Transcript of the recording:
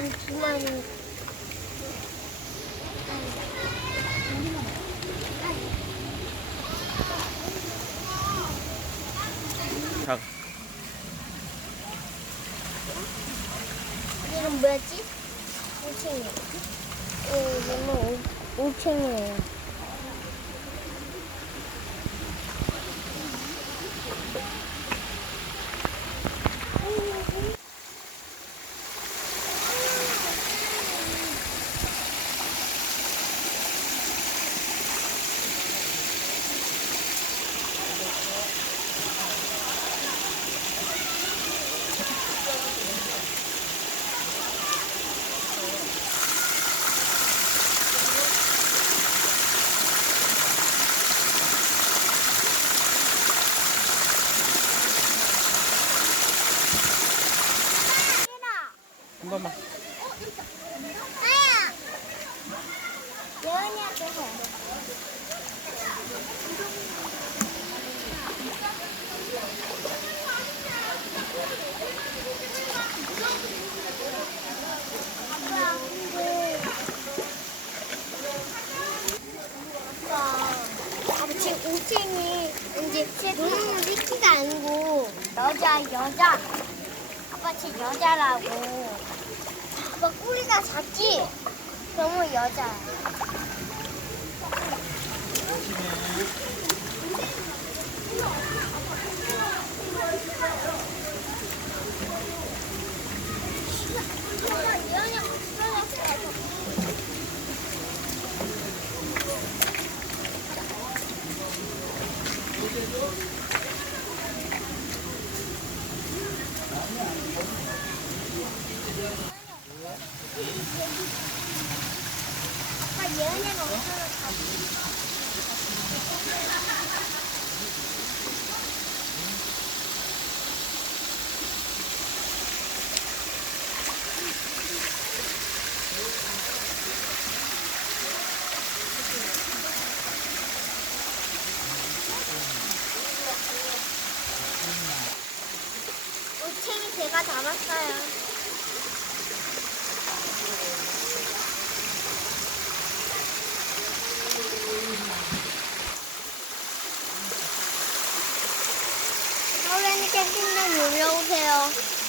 한 두 마리. 자, 이건 뭐였지? 올챙이. 이거는 올챙이에요. 한 번만. 아야! 예언이한테 해. 아빠, 아빠 지금 올챙이 이제 노는 새끼가 아니고 여자. 아빠 지금 여자라고. 아빠 꼬리가 작지? 그러면 여자야. 아빠 예은이가 엄청 올챙이 제가 잡았어요. 서울에는 캠핑장 놀러 오세요.